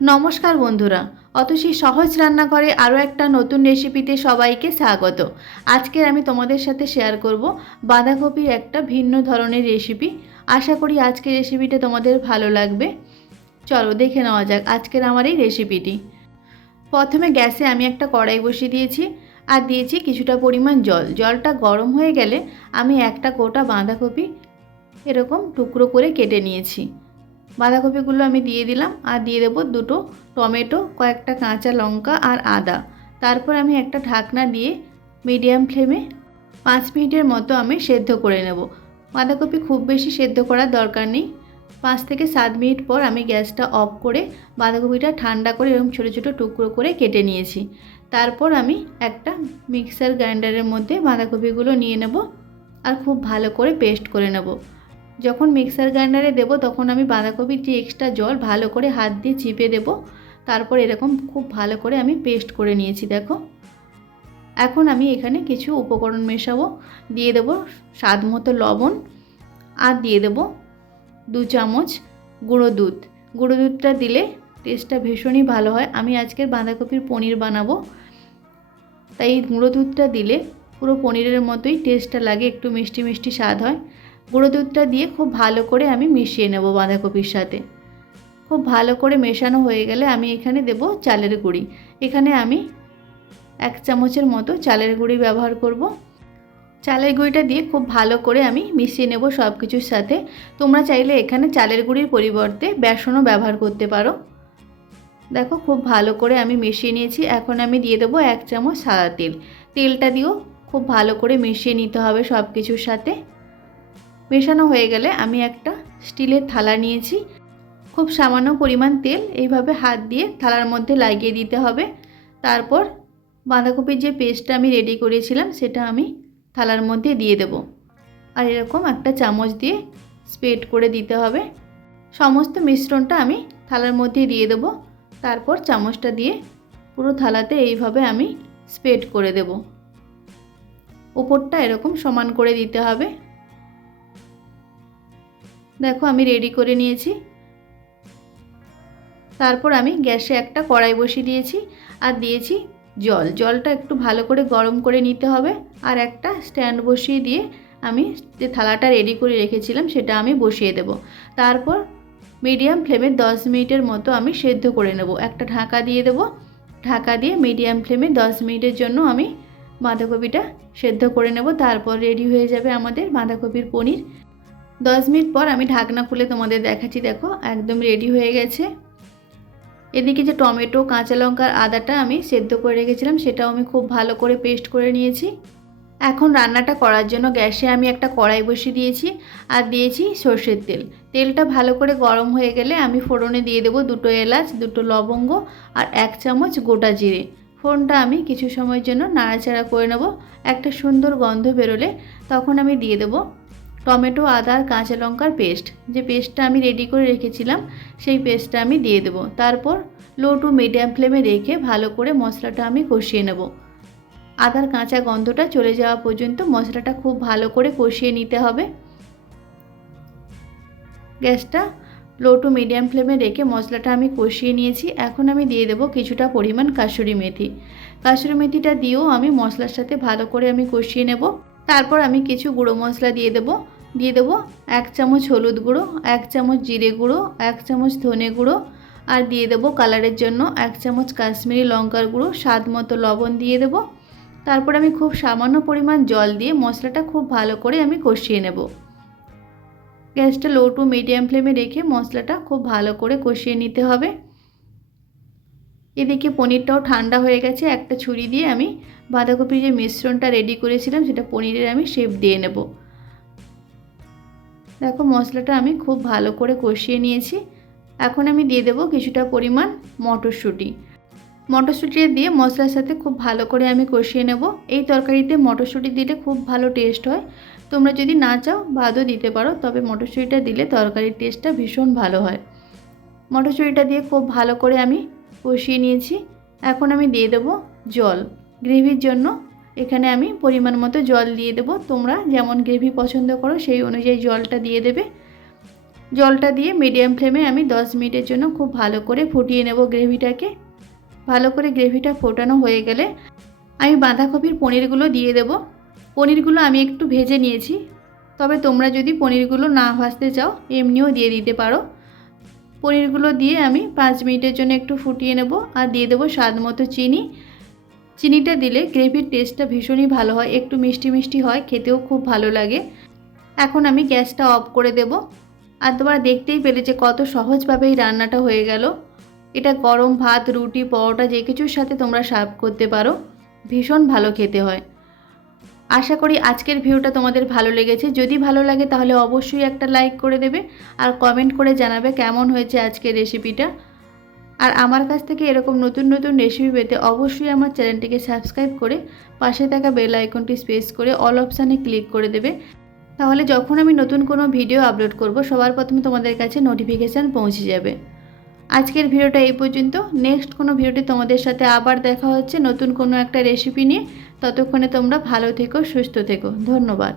নমস্কার বন্ধুরা, অতসী সহজ রান্নাঘরে আরও একটা নতুন রেসিপিতে সবাইকে স্বাগত। আজকে আমি তোমাদের সাথে শেয়ার করব বাঁধাকপির একটা ভিন্ন ধরনের রেসিপি। আশা করি আজকের রেসিপিটা তোমাদের ভালো লাগবে। চলো দেখে নেওয়া যাক আজকের আমার এই রেসিপিটি। প্রথমে গ্যাসে আমি একটা কড়াই বসিয়ে দিয়েছি আর দিয়েছি কিছুটা পরিমাণ জল। জলটা গরম হয়ে গেলে আমি একটা গোটা বাঁধাকপি এরকম টুকরো করে কেটে নিয়েছি। বাঁধাকপিগুলো আমি দিয়ে দিলাম আর দিয়ে দেবো দুটো টমেটো, কয়েকটা কাঁচা লঙ্কা আর আদা। তারপর আমি একটা ঢাকনা দিয়ে মিডিয়াম ফ্লেমে 5 মিনিটের মতো আমি সেদ্ধ করে নেব। বাঁধাকপি খুব বেশি সেদ্ধ করার দরকার নেই। 5 থেকে 7 মিনিট পর আমি গ্যাসটা অফ করে বাঁধাকপিটা ঠান্ডা করে এরকম ছোটো ছোটো টুকরো করে কেটে নিয়েছি। তারপর আমি একটা মিক্সার গ্রাইন্ডারের মধ্যে বাঁধাকপিগুলো নিয়ে নেব আর খুব ভালো করে পেস্ট করে নেব। যখন মিক্সার গ্রাইন্ডারে দেব তখন আমি বাঁধাকপির যে এক্সট্রা জল ভালো করে হাত দিয়ে চিপে দেব। তারপর এরকম খুব ভালো করে আমি পেস্ট করে নিয়েছি। দেখো, এখন আমি এখানে কিছু উপকরণ মেশাবো। দিয়ে দেব স্বাদ মতো লবণ আর দিয়ে দেব 2 চামচ গুঁড়ো দুধ। গুঁড়ো দুধটা দিলে টেস্টটা ভীষণই ভালো হয়। আমি আজকের বাঁধাকপির পনির বানাবো, তাই এই গুঁড়ো দুধটা দিলে পুরো পনিরের মতোই টেস্টটা লাগে, একটু মিষ্টি মিষ্টি স্বাদ হয়। গুঁড়ো দুধটা দিয়ে খুব ভালো করে আমি মিশিয়ে নেব বাঁধাকপির সাথে। খুব ভালো করে মেশানো হয়ে গেলে আমি এখানে দেব চালের গুঁড়ি। এখানে আমি 1 চামচের মতো চালের গুঁড়ি ব্যবহার করব। চালের গুঁড়িটা দিয়ে খুব ভালো করে আমি মিশিয়ে নেব সব কিছুর সাথে। তোমরা চাইলে এখানে চালের গুঁড়ির পরিবর্তে বেসনও ব্যবহার করতে পারো। দেখো, খুব ভালো করে আমি মিশিয়ে নিয়েছি। এখন আমি দিয়ে দেবো 1 চামচ সাদা তেল। তেলটা দিয়েও খুব ভালো করে মিশিয়ে নিতে হবে সব কিছুর সাথে। মেশানো হয়ে গেলে আমি একটা স্টিলের থালা নিয়েছি। খুব সামান্য পরিমাণ তেল এইভাবে হাত দিয়ে থালার মধ্যে লাগিয়ে দিতে হবে। তারপর বাঁধাকপির যে পেস্টটা আমি রেডি করেছিলাম সেটা আমি থালার মধ্যে দিয়ে দেব আর এরকম একটা চামচ দিয়ে স্প্রেড করে দিতে হবে। সমস্ত মিশ্রণটা আমি থালার মধ্যে দিয়ে দেব। তারপর চামচটা দিয়ে পুরো থালাতে এইভাবে আমি স্প্রেড করে দেব। উপরটা এরকম সমান করে দিতে হবে। দেখো, আমি রেডি করে নিয়েছি। তারপর আমি গ্যাসে একটা কড়াই বসিয়ে দিয়েছি আর দিয়েছি জল। জলটা একটু ভালো করে গরম করে নিতে হবে। আর একটা স্ট্যান্ড বসিয়ে দিয়ে আমি যে থালাটা রেডি করে রেখেছিলাম সেটা আমি বসিয়ে দেব। তারপর মিডিয়াম ফ্লেমে 10 মিনিটের মতো আমি সেদ্ধ করে নেব। একটা ঢাকা দিয়ে দেব। ঢাকা দিয়ে মিডিয়াম ফ্লেমে 10 মিনিটের জন্য আমি বাঁধাকপিটা সেদ্ধ করে নেব। তারপর রেডি হয়ে যাবে আমাদের বাঁধাকপির পনির। 10 মিনিট পর আমি ঢাকনা খুলে তোমাদের দেখাচ্ছি। দেখো, একদম রেডি হয়ে গেছে। এদিকে যে টমেটো, কাঁচা লঙ্কা আর আদাটা আমি সেদ্ধ করে রেখেছিলাম সেটাও আমি খুব ভালো করে পেস্ট করে নিয়েছি। এখন রান্নাটা করার জন্য গ্যাসে আমি একটা কড়াই বসিয়ে দিয়েছি আর দিয়েছি সর্ষের তেল। তেলটা ভালো করে গরম হয়ে গেলে আমি ফোড়নে দিয়ে দেবো 2টো এলাচ, 2টো লবঙ্গ আর 1 চামচ গোটা জিরে। ফোড়নটা আমি কিছু সময়ের জন্য নাড়াচাড়া করে নেব। একটা সুন্দর গন্ধ বেরোলে তখন আমি দিয়ে দেবো টমেটো, আদা আর কাঁচা লঙ্কার পেস্ট। যে পেস্টটা আমি রেডি করে রেখেছিলাম সেই পেস্টটা আমি দিয়ে দেবো। তারপর লো টু মিডিয়াম ফ্লেমে রেখে ভালো করে মশলাটা আমি কষিয়ে নেব। আদার কাঁচা গন্ধটা চলে যাওয়া পর্যন্ত মশলাটা খুব ভালো করে কষিয়ে নিতে হবে। গ্যাসটা লো টু মিডিয়াম ফ্লেমে রেখে মশলাটা আমি কষিয়ে নিয়েছি। এখন আমি দিয়ে দেবো কিছুটা পরিমাণ কাসুরি মেথি। কাসুরি মেথিটা দিয়েও আমি মশলার সাথে ভালো করে আমি কষিয়ে নেব। তারপর আমি কিছু গুঁড়ো মশলা দিয়ে দেবো 1 চামচ হলুদ গুঁড়ো, 1 চামচ জিরে গুঁড়ো, 1 চামচ ধনে গুঁড়ো আর দিয়ে দেবো কালারের জন্য 1 চামচ কাশ্মীরি লঙ্কার গুঁড়ো, স্বাদ মতো লবণ দিয়ে দেবো। তারপর আমি খুব সামান্য পরিমাণ জল দিয়ে মশলাটা খুব ভালো করে আমি কষিয়ে নেব। গ্যাসটা লো টু মিডিয়াম ফ্লেমে রেখে মশলাটা খুব ভালো করে কষিয়ে নিতে হবে। এদিকে পনিরটাও ঠান্ডা হয়ে গেছে। একটা ছুরি দিয়ে আমি বাঁধাকপির যে মিশ্রণটা রেডি করেছিলাম সেটা পনিরের আমি শেপ দিয়ে নেব। দেখো, মশলাটা আমি খুব ভালো করে কষিয়ে নিয়েছি। এখন আমি দিয়ে দেবো কিছুটা পরিমাণ মটরশুঁটি। মটরশুঁটি দিয়ে মশলার সাথে খুব ভালো করে আমি কষিয়ে নেব। এই তরকারিতে মটরশুঁটি দিলে খুব ভালো টেস্ট হয়। তোমরা যদি না চাও বাদও দিতে পারো, তবে মটরশুঁটিটা দিলে তরকারির টেস্টটা ভীষণ ভালো হয়। মটরশুঁটিটা দিয়ে খুব ভালো করে আমি কষিয়ে নিয়েছি। এখন আমি দিয়ে দেবো জল গ্রেভির জন্য। এখানে আমি পরিমাণ মতো জল দিয়ে দেবো। তোমরা যেমন গ্রেভি পছন্দ করো সেই অনুযায়ী জলটা দিয়ে দেবে। জলটা দিয়ে মিডিয়াম ফ্লেমে আমি 10 মিনিটের জন্য খুব ভালো করে ফুটিয়ে নেব গ্রেভিটাকে। ভালো করে গ্রেভিটা ফোটানো হয়ে গেলে আমি বাঁধাকপির পনিরগুলো দিয়ে দেব। পনিরগুলো আমি একটু ভেজে নিয়েছি, তবে তোমরা যদি পনিরগুলো না ভাজতে চাও এমনিও দিয়ে দিতে পারো। পনিরগুলো দিয়ে আমি 5 মিনিটের জন্য একটু ফুটিয়ে নেব আর দিয়ে দেবো স্বাদ মতো চিনি। চিনিটা দিলে গ্রেভির টেস্টটা ভীষণই ভালো হয়, একটু মিষ্টি মিষ্টি হয়, খেতেও খুব ভালো লাগে। এখন আমি গ্যাসটা অফ করে দেব। আর তোমরা দেখতেই পেলে যে কত সহজভাবে এই রান্নাটা হয়ে গেল। এটা গরম ভাত, রুটি, পরোটা যে কিছুর সাথে তোমরা সার্ভ করতে পারো, ভীষণ ভালো খেতে হয়। আশা করি আজকের ভিডিওটা তোমাদের ভালো লেগেছে। যদি ভালো লাগে তাহলে অবশ্যই একটা লাইক করে দেবে আর কমেন্ট করে জানাবে কেমন হয়েছে আজকের রেসিপিটা। আর আমার কাছ থেকে এরকম নতুন নতুন রেসিপি পেতে অবশ্যই আমার চ্যানেলটিকে সাবস্ক্রাইব করে পাশে থাকা বেল আইকনটি প্রেস করে অল অপশানে ক্লিক করে দেবে। তাহলে যখন আমি নতুন কোনো ভিডিও আপলোড করব সবার প্রথমে তোমাদের কাছে নোটিফিকেশান পৌঁছে যাবে। আজকের ভিডিওটা এই পর্যন্ত। নেক্সট কোনো ভিডিওতে তোমাদের সাথে আবার দেখা হচ্ছে নতুন কোনো একটা রেসিপি নিয়ে। ততক্ষণে তোমরা ভালো থেকো, সুস্থ থেকো। ধন্যবাদ।